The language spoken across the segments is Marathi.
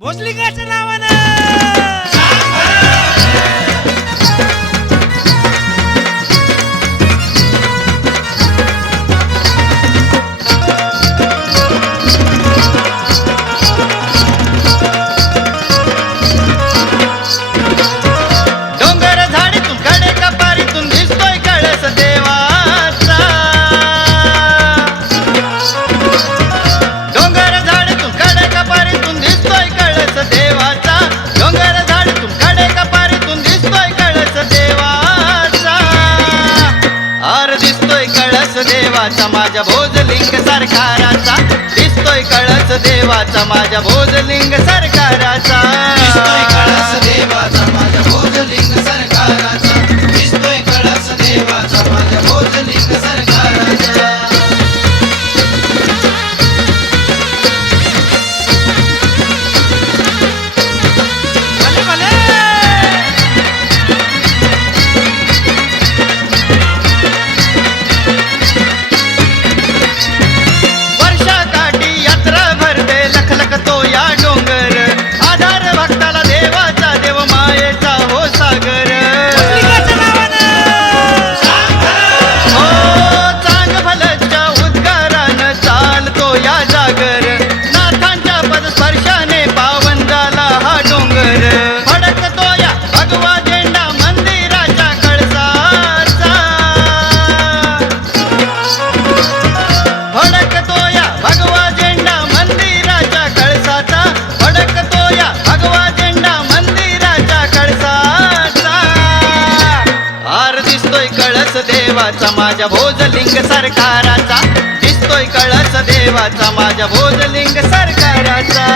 ভোসলি গাছের আওয়াজ कळस देवाचा माझ्या भोजलिंग सरकाराचा. दिसतोय कळस देवाचा माझ्या भोजलिंग सरकार देवाचा माझ्या भोजलिंग सरकाराचा. दिसतोय कळस देवाचा माझ्या भोजलिंग सरकाराचा.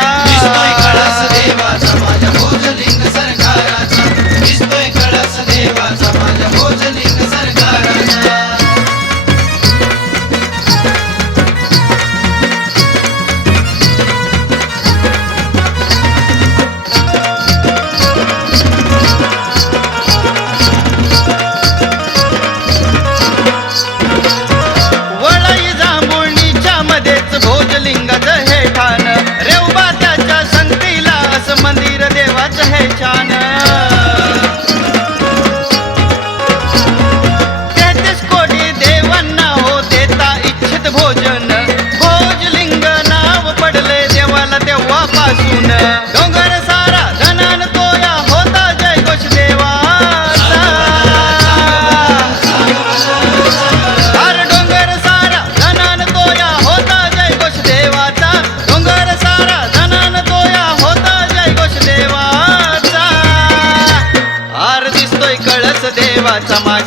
लिंगाचं हे ठाण. रेवबा त्याच्या संगतीला असं मंदिर देवाचं हे छान.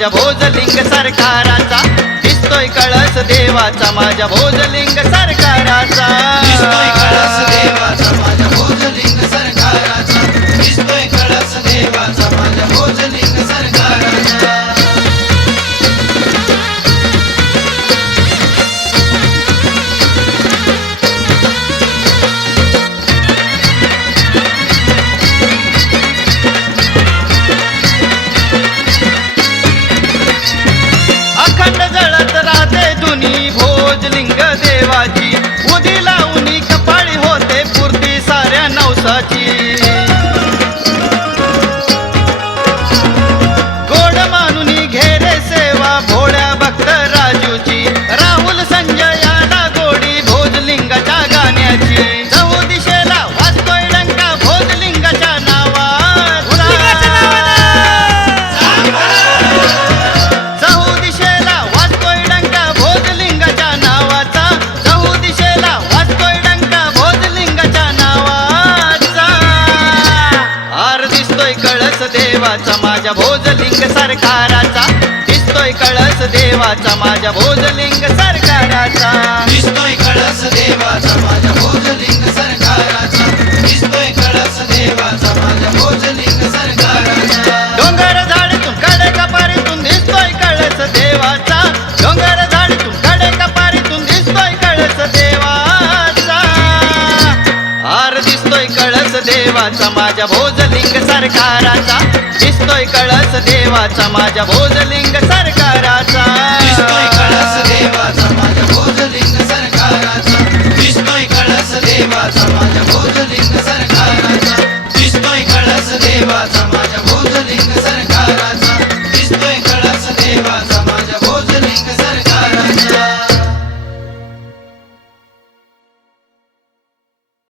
माझ्या भोजलिंग सरकाराचा. दिसतोय कळस देवाचा माझ्या भोजलिंग सरकाराचा. कळस देवाचा भोजलिंग देवाची. उदी देवाचा माझ्या भोजलिंग सरकाराचा. दिसतोय कळस देवाचा माझ्या भोजलिंग सरकाराचा. दिसतोय कळस देवाचा दिसतोय कळस देवाचा माझ्या भोजलिंग सरकाराचा. दिसतोय कळस देवाचा माझ्या भोजलिंग सरकाराचा.